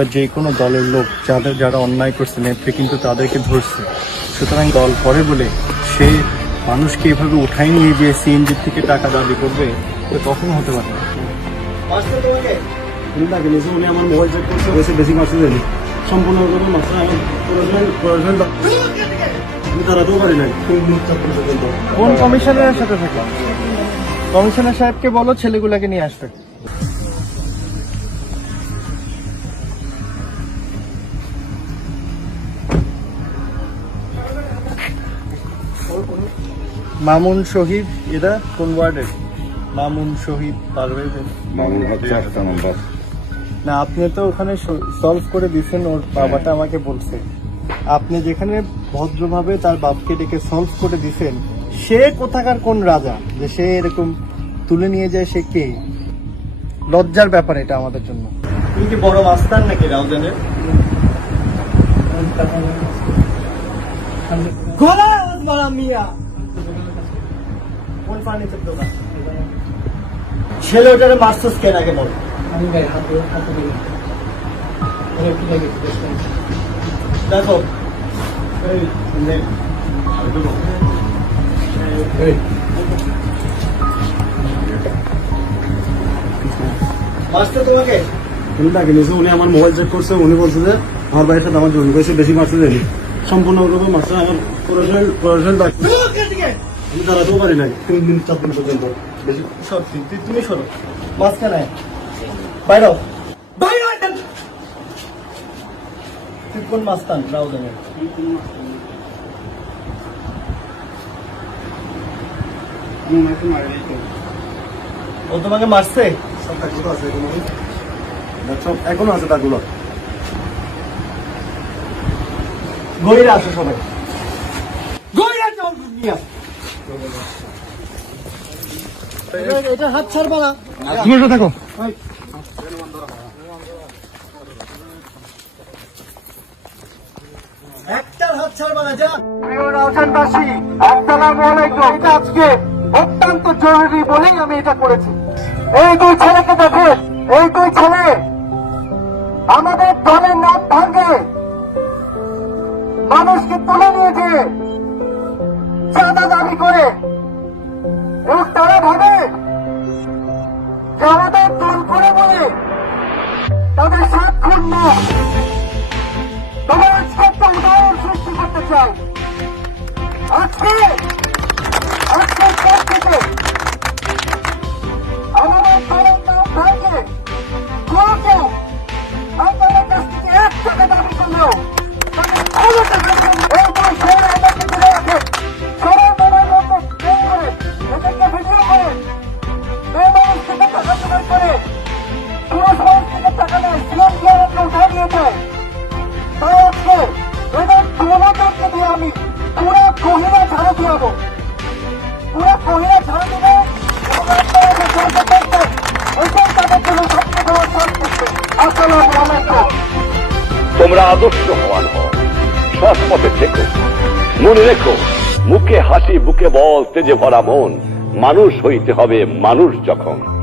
বা যে কোনো দলের লোক যাদের যারা অন্যায় করছে নেত্রী কিন্তু তাদেরকে ধরছে। সুতরাং দল করে বলে সে মানুষকে এভাবে উঠাই নিয়ে যে সিএনজি থেকে টাকা দাবি করবে তো কখনো হতে পারে না। উনি তাকে নিয়েছে উনি আমার মোবাইল চেক করছে বেশি জানি। দাঁড়াতেও পারি নাই। পর্যন্ত কোন কমিশনারের সাথে থাকে? কমিশনার সাহেবকে বলো ছেলেগুলাকে নিয়ে আসতে। মামুন শহীদ এরা কোন ওয়ার্ডের? মামুন শহীদ পারভেজ মামুন হচ্ছে একটা নম্বর না আপনি তো ওখানে সলভ করে দিয়েছেন ওর বাবাটা আমাকে বলছে। আপনি যেখানে ভদ্রভাবে তার বাপকে ডেকে সলভ করে দিছেন সে কোথাকার কোন রাজা? যে সে এরকম তুলে নিয়ে যায় সে কে? লজ্জার ব্যাপার এটা আমাদের জন্য। তুমি কি বড় মাস্তান নাকি রাউজানের? কোন ফার্নিচার দোকান? ছেলে ওটারে মারছস কেন আগে বল। আমি ভাই হাতে হাতে দিলাম ওরা একটু লাগে দেখো। এই, নে- এই। মারছে তোমাকে? উনি তাকে নিয়েছে উনি আমার মোবাইল চেক করছে উনি বলছে যে আমার সাথে আমার জমি বেশি বেশি মারছে জানি সম্পূর্ণভাবে মারছে আমার প্রয়োজন প্রয়োজন আমি দাঁড়াতেও পারি নাই। তিন মিনিট চার মিনিট পর্যন্ত। বেশি তুই- তুমি শোনো মাঝখানে। বাইর হও। তুই কোন মাস্তান রাউজানের ও তোমাকে মারছে? সব আছে এখনও। দেখ, সব আছে আসো সবাই গড়িয়ে চল নিয়ে আস। এটা- হাত ছাড়বা না। তুমি থাকো। একটার হাত ছাড়বা না যা। প্রিয় রাউজানবাসী আসসালামু আলাইকুম। এটা আজকে অত্যন্ত জরুরি বলেই আমি এটা করেছি। এই দুই ছেলেকে দেখেন এই দুই ছেলে আমাদের দলের নাম ভাঙে। মানুষকে তুলে নিয়েছে। চাঁদা দাবি করে। এবং তারা ভাবে, জনতা আমাদের দল করে বলে তাদের সাত খুন তবে আজকে একটা উদাহরণ সৃষ্টি করতে চাই। আজকে সবচেয়ে পুরো তোমরা আদর্শ হওয়ান হও পথে থেকো, মনে রেখো, মুখে হাসি, বুকে বল, তেজে ভরা মন, মানুষ হইতে হবে মানুষ যখন।